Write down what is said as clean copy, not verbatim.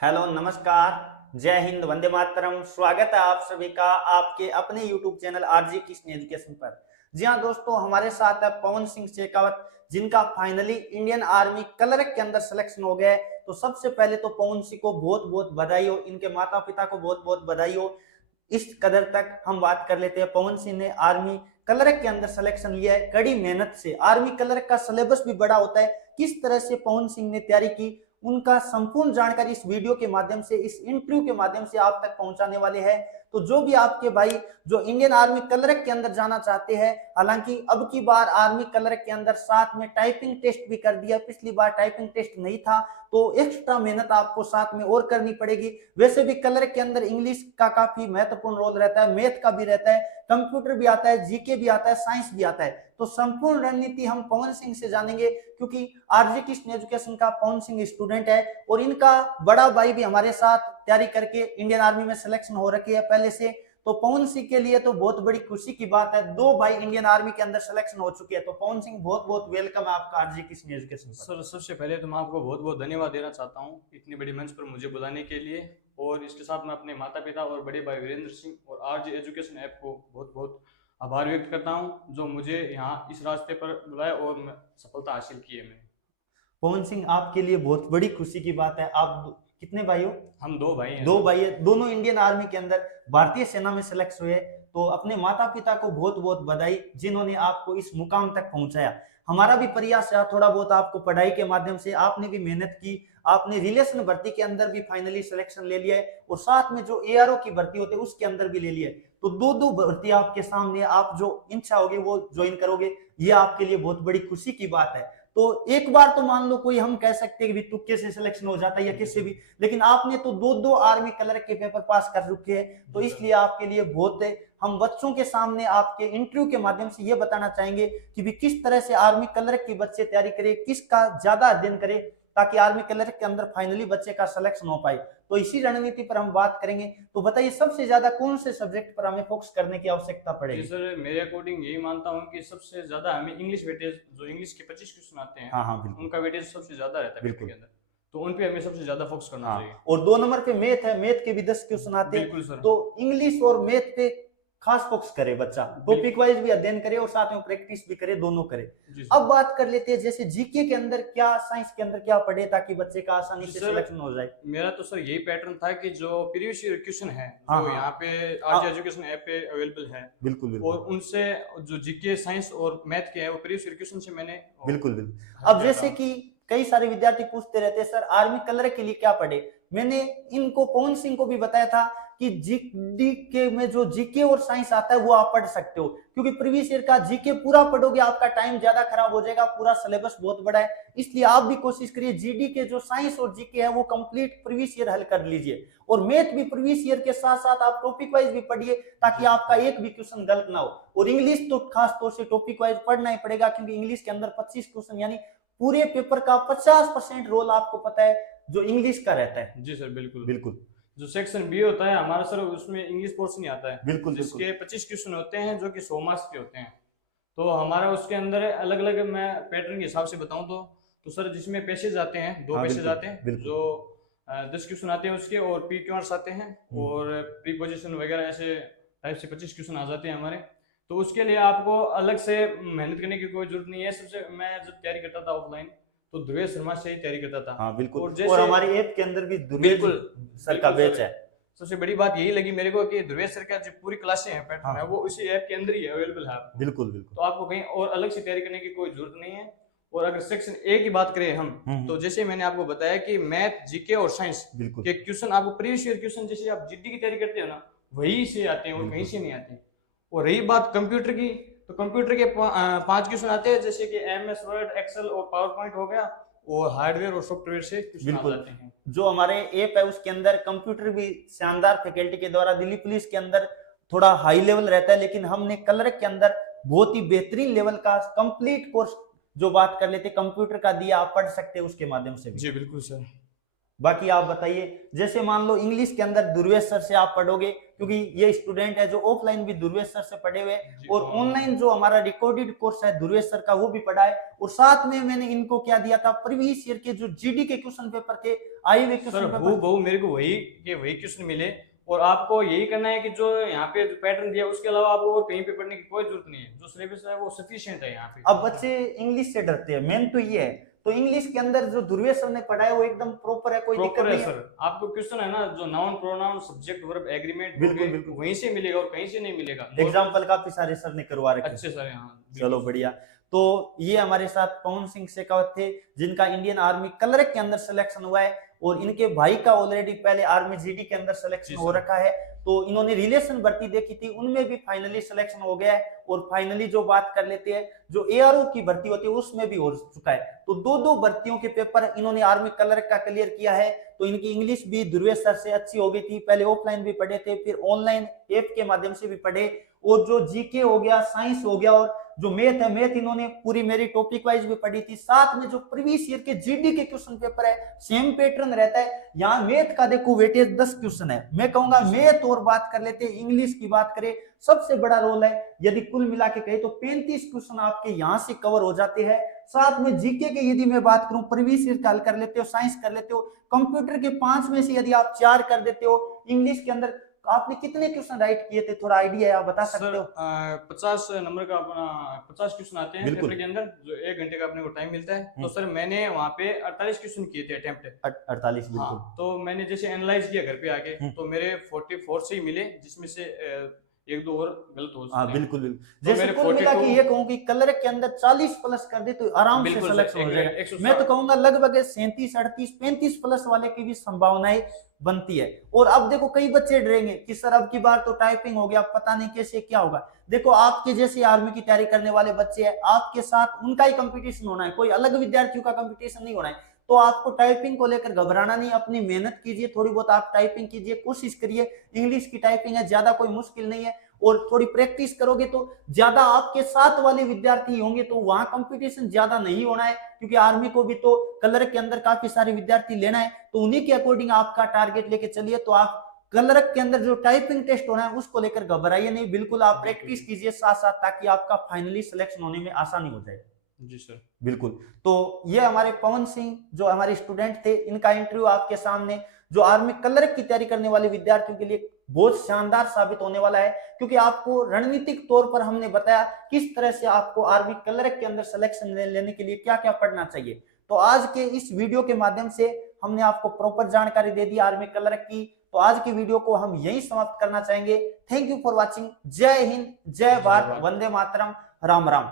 Hello नमस्कार। जय हिंद, वंदे मातरम। स्वागत है आप सभी का आपके अपने YouTube channel RG Krishna education पर। जी हाँ दोस्तों, हमारे साथ है पवन सिंह शेखावत, जिनका फाइनली इंडियन आर्मी क्लर्क के अंदर सिलेक्शन हो गया है। तो सबसे पहले तो पवन सिंह को बहुत बहुत बधाई हो, इनके माता पिता को बहुत बहुत बधाई हो। इस कदर तक हम बात कर लेते हैं। पवन सिंह ने आर्मी क्लर्क के अंदर सिलेक्शन लिया है कड़ी मेहनत से। आर्मी क्लर्क का सिलेबस भी बड़ा होता है। किस तरह से पवन सिंह ने तैयारी की, उनका संपूर्ण जानकारी इस वीडियो के माध्यम से, इस इंटरव्यू के माध्यम से आप तक पहुंचाने वाले हैं। तो जो भी आपके भाई जो इंडियन आर्मी क्लर्क के अंदर जाना चाहते हैं, हालांकि अब की बार आर्मी क्लर्क के अंदर साथ में टाइपिंग टेस्ट भी कर दिया। पिछली बार टाइपिंग टेस्ट नहीं था, तो एक्स्ट्रा मेहनत आपको साथ में और करनी पड़ेगी। वैसे भी क्लर्क के अंदर इंग्लिश का काफी महत्वपूर्ण रोल रहता है, मैथ का भी रहता है, कंप्यूटर भी आता है, जीके भी आता है, साइंस भी आता है। तो संपूर्ण रणनीति हम पवन सिंह से जानेंगे, क्योंकि आरजी कृष्ण एजुकेशन का पवन सिंह स्टूडेंट है और इनका बड़ा भाई भी हमारे साथ तैयारी करके इंडियन आर्मी में सिलेक्शन हो रखी है पहले से। तो पवन सिंह के लिए तो बहुत बड़ी खुशी की बात है, दो भाई इंडियन आर्मी के अंदर सिलेक्शन हो चुके हैं। तो पवन सिंह बहुत बहुत वेलकम है आपका आरजी कृष्ण एजुकेशन पर। सर, सबसे पहले तो मैं आपको बहुत बहुत धन्यवाद देना चाहता हूँ इतनी बड़ी मंच पर मुझे बुलाने के लिए। और इसके साथ मैं अपने माता पिता और बड़े भाई वीरेंद्र सिंह और आरजे एजुकेशन ऐप को बहुत बहुत आभार व्यक्त करता हूँ, जो मुझे यहाँ इस रास्ते पर बुलाया और मैं सफलता हासिल की है। मैंने पवन सिंह, आपके लिए बहुत बड़ी खुशी की बात है। आप कितने भाई हो? हम दो भाई हैं दो सर। भाई है, दोनों इंडियन आर्मी के अंदर भारतीय सेना में सिलेक्ट हुए। तो अपने माता पिता को बहुत बहुत बधाई, जिन्होंने आपको इस मुकाम तक पहुंचाया। हमारा भी प्रयास रहा थोड़ा बहुत आपको पढ़ाई के माध्यम से, आपने भी मेहनत की। आपने रिलेशन भर्ती के अंदर भी फाइनली सिलेक्शन ले लिया है और साथ में जो एआरओ की भर्ती होती है उसके अंदर भी ले लिया है। तो दो दो भर्ती आपके सामने, आप जो इच्छा होगी वो ज्वाइन करोगे, ये आपके लिए बहुत बड़ी खुशी की बात है। तो एक बार तो मान लो कोई हम कह सकते हैं कि तुक्के से सिलेक्शन हो जाता है या किसी भी, लेकिन आपने तो दो दो आर्मी क्लर्क के पेपर पास कर चुके हैं। तो इसलिए आपके लिए बहुत है। हम बच्चों के सामने आपके इंटरव्यू के माध्यम से ये बताना चाहेंगे कि भी किस तरह से आर्मी क्लर्क की बच्चे तैयारी करें, किसका ज्यादा अध्ययन करें, ताकि आर्मी क्लर्क के अंदर फाइनली बच्चे का सिलेक्शन हो पाए। तो इसी रणनीति पर हम बात करेंगे। तो बताइए, सबसे ज्यादा कौन से सब्जेक्ट पर हमें फोकस करने की आवश्यकता जी पड़ेगी? सर, मेरे अकॉर्डिंग यही मानता हूँ कि सबसे ज़्यादा हमें इंग्लिश वेटेज, जो इंग्लिश के 25 क्वेश्चन आते हैं, हाँ हाँ, बिल्कुल उनका वेटेज सबसे ज़्यादा रहता है पेपर के बिल्कुल। अंदर। तो उन पे हमें सबसे ज़्यादा फोकस करना हाँ, चाहिए। और दो नंबर पे मैथ है, मैथ के भी 10 क्वेश्चन आते हैं। बिल्कुल सर। तो इंग्लिश और मैथ पे खास फोकस करे बच्चा, टॉपिक बिल्कुल। वाइज भी अध्ययन करे और साथ में प्रैक्टिस भी करे, दोनों करे। जी अब सर। बात कर लेते हैं, जैसे जीके के अंदर क्या, साइंस के अंदर क्या पढ़े ताकि बच्चे का आसानी जी से सर, सिलेक्शन हो जाए? मेरा तो सर यही पैटर्न था कि जो प्रीवियस ईयर क्वेश्चन है, हाँ जो हाँ यहाँ पे आरजे हाँ, एजुकेशन ऐप पे अवेलेबल है, बिल्कुल और बिल्कुल उनसे जो जीके, साइंस और मैथ के है, वो प्रीवियस ईयर क्वेश्चन से मैंने बिल्कुल बिल्कुल। हल अब किया था। जैसे कि कई सारे विद्यार्थी पूछते रहते हैं, सर आर्मी क्लर्क के लिए क्या पढ़े। मैंने इनको, पवन सिंह को भी बताया था कि जीडी के में जो जीके और साइंस आता है वो आप पढ़ सकते हो, क्योंकि प्रीवियस ईयर का जीके पूरा पढ़ोगे आपका टाइम ज्यादा खराब हो जाएगा, पूरा सिलेबस बहुत बड़ा है। इसलिए आप भी कोशिश करिए जीडी के जो साइंस और जीके है वो कंप्लीट प्रीवियस ईयर हल कर लीजिए। और मैथ भी प्रीवियस ईयर के साथ साथ आप टॉपिक वाइज भी पढ़िए, ताकि आपका एक भी क्वेश्चन गलत ना हो। और इंग्लिश तो खास तौर से टॉपिक वाइज पढ़ना ही पड़ेगा, क्योंकि इंग्लिश के अंदर 25 क्वेश्चन, यानी पूरे पेपर का 50% रोल आपको पता है जो इंग्लिश का रहता है। जी सर, बिल्कुल। बिल्कुल जो सेक्शन बी होता है हमारा सर, उसमें इंग्लिश पोर्शन ही आता है, बिल्कुल बिल्कुल। जिसके 25 क्वेश्चन होते हैं, जो कि 100 मार्क्स के होते हैं। तो हमारा उसके अंदर अलग अलग, मैं पैटर्न के हिसाब से बताऊं तो सर, जिसमें पैसेज आते हैं, दो हाँ पैसेज बिल्कुल आते हैं, बिल्कुल। जो 10 क्वेश्चन आते हैं उसके, और पी क्यूआर्स आते हैं, और प्रीपोजिशन वगैरह ऐसे टाइप से 25 क्वेश्चन आ जाते हैं हमारे। तो उसके लिए आपको अलग से मेहनत करने की कोई जरूरत नहीं है। सबसे मैं जब तैयारी करता था ऑफलाइन, तो ध्रुव शर्मा से ही तैयारी करता था। हाँ बिल्कुल, और और जैसे, हमारी ऐप के अंदर भी दुर्वेज बिल्कुल सर का बिल्कुल बैच सर, है। सबसे बड़ी बात यही लगी मेरे को कि ध्रुवेश सर का जो पूरी क्लासें हैं, पैटर्न है, हाँ वो उसी ऐप के अंदर ही अवेलेबल है आपको। बिल्कुल बिल्कुल। तो आपको कहीं और अलग से तैयारी करने की कोई जरूरत नहीं है। और अगर सेक्शन ए की बात करें हम, तो हम्म, जैसे मैंने आपको बताया कि मैथ, जीके और साइंस बिल्कुल के क्वेश्चन आपको प्रीवियस ईयर क्वेश्चन, जैसे आप जीडी की तैयारी करते हो ना, वही से आते हैं और कहीं बिल्कुल से नहीं आते। और रही बात कंप्यूटर की, तो कंप्यूटर के 5 क्वेश्चन आते हैं, जैसे कि एमएस वर्ड, एक्सेल और पावर पॉइंट हो गया, और हार्डवेयर और सॉफ्टवेयर से क्वेश्चन आ बिल्कुल। जाते हैं। जो हमारे ऐप है उसके अंदर कंप्यूटर भी शानदार फैकल्टी के द्वारा, दिल्ली पुलिस के अंदर थोड़ा हाई लेवल रहता है, लेकिन हमने क्लर्क के अंदर बहुत ही बेहतरीन लेवल का कंप्लीट कोर्स जो बात कर लेते कंप्यूटर का दिया, आप पढ़ सकते हैं उसके माध्यम से भी। जी बिल्कुल सर। बाकी आप बताइए, जैसे मान लो इंग्लिश के अंदर दुर्वेश सर से आप पढ़ोगे, क्योंकि ये स्टूडेंट है जो ऑफलाइन भी दुर्वेश सर से पढ़े हुए, जी और ऑनलाइन जो हमारा रिकॉर्डेड कोर्स है दुर्वेश सर का वो भी पढ़ा है। और साथ में मैंने इनको क्या दिया था, प्रीवियस ईयर के जो जीडी के क्वेश्चन पेपर थे आई हुए सर क्वेश्चन वो पेपर। बहु मेरे को वही क्वेश्चन मिले, और आपको यही करना है कि जो यहाँ पे जो पैटर्न दिया उसके अलावा आपको और कहीं पे पढ़ने की कोई जरूरत नहीं है, जो सिलेबस है वो सफिशिएंट है यहाँ पे। अब बच्चे इंग्लिश से डरते हैं, मेन तो ये है। तो इंग्लिश के अंदर जो ध्रुवीय सर ने पढ़ा है वो एकदम प्रॉपर है, कोई दिक्कत प्रॉपर है नहीं है। सर। आपको क्वेश्चन है ना जो noun pronoun subject verb agreement बिल्कुल बिल्कुल, वहीं से मिलेगा और कहीं से नहीं मिलेगा। एग्जाम्पल काफी सारे सर ने करवा रखे। अच्छे सर यहाँ। चलो बढ़िया। तो ये हमारे साथ पवन सिंह शेखावत थे, जिनका इंडियन आर्मी कलर के अंदर सिलेक्शन हुआ है, और इनके भाई का ऑलरेडी पहले आर्मी जीडी के अंदर सिलेक्शन हो रखा है। तो इन्होंने रिलेशन भर्ती देखी थी, उनमें भी फाइनली सिलेक्शन हो गया है। और फाइनली जो बात कर लेते हैं, जो एआरओ की भर्ती होती है उसमें भी हो चुका है। तो दो भर्तियों के पेपर इन्होंने आर्मी कलर का क्लियर किया है। तो इनकी इंग्लिश भी ध्रुवीय सर से अच्छी हो गई थी, पहले ऑफलाइन भी पढ़े थे, फिर ऑनलाइन ऐप के माध्यम से भी पढ़े। और जो जीके हो गया, साइंस हो गया, और जो मैथ है, मैथ इन्होंने पूरी मेरी टॉपिक वाइज भी पढ़ी थी। साथ में जो प्रीवियस ईयर के जीडी के क्वेश्चन पेपर है, सेम पैटर्न रहता है। यहाँ मैथ का देखो वेटेज 10 क्वेश्चन है। मैं कहूंगा मैथ और बात कर लेते हैं, इंग्लिश की बात करें सबसे बड़ा रोल है। यदि कुल मिला के कहे तो 35 क्वेश्चन आपके यहाँ से कवर हो जाते हैं। साथ में जीके के यदि मैं बात करूं, प्रीवियस ईयर का हल कर लेते हो, साइंस कर लेते हो, कंप्यूटर के 5 में से यदि आप 4 कर देते हो, इंग्लिश के अंदर आपने कितने क्वेश्चन राइट किए थे, थोड़ा आइडिया है, आप बता सकते हो? 50 नंबर का अपना 50 क्वेश्चन आते हैं पेपर के अंदर, जो 1 घंटे का अपने को टाइम मिलता है। तो सर मैंने वहाँ पे 48 क्वेश्चन किए थे अटेम्प्ट। 48 बिल्कुल। हाँ, तो मैंने जैसे एनालाइज किया घर पे आके, तो मेरे 44 से ही मिले, जिसमें से 1-2 और गलत हो सकते हाँ हैं। बिल्कुल बिल्कुल। तो जैसे मेरे कुल मिला के 42 ये कहूँ कि कलर के अंदर 40 प्लस कर दे तो आराम से बिल्कुल सर, सिलेक्शन हो जाएगा। 160 मैं तो कहूंगा लगभग 37, 38, 35 प्लस वाले की भी संभावनाएं बनती है। और अब देखो कई बच्चे डरेंगे कि सर अब की बार तो टाइपिंग हो गया, पता नहीं कैसे क्या होगा। देखो आपके जैसे आर्मी की तैयारी करने वाले बच्चे हैं, आपके साथ उनका ही कंपटीशन होना है, कोई अलग विद्यार्थियों का कंपटीशन नहीं होना है। तो आपको टाइपिंग को लेकर घबराना नहीं, अपनी मेहनत कीजिए, थोड़ी बहुत आप टाइपिंग कीजिए, कोशिश करिए। इंग्लिश की टाइपिंग है, ज्यादा कोई मुश्किल नहीं है, और थोड़ी प्रैक्टिस करोगे तो ज्यादा आपके साथ वाले विद्यार्थी होंगे, तो वहां कंपटीशन ज्यादा नहीं होना है। क्योंकि आर्मी को भी तो कलर के अंदर काफी सारे विद्यार्थी लेना है, तो उन्हीं के अकॉर्डिंग आपका टारगेट लेके चलिए। तो आप कलर के अंदर जो टाइपिंग टेस्ट होना है उसको लेकर घबराइए नहीं, बिल्कुल आप प्रैक्टिस कीजिए साथ साथ, ताकि आपका फाइनली सिलेक्शन होने में आसानी हो जाए। जी सर बिल्कुल। तो ये हमारे पवन सिंह जो हमारे स्टूडेंट थे, इनका इंटरव्यू आपके सामने, जो आर्मी कलर की तैयारी करने वाले विद्यार्थियों के लिए बहुत शानदार साबित होने वाला है। क्योंकि आपको रणनीतिक तौर पर हमने बताया किस तरह से आपको आर्मी कलर के अंदर सिलेक्शन लेने के लिए क्या क्या पढ़ना चाहिए। तो आज के इस वीडियो के माध्यम से हमने आपको प्रॉपर जानकारी दे दी आर्मी कलर की। तो आज की वीडियो को हम यही समाप्त करना चाहेंगे। Thank you for watching. जय हिंद, जय भारत, वंदे मातरम, राम राम।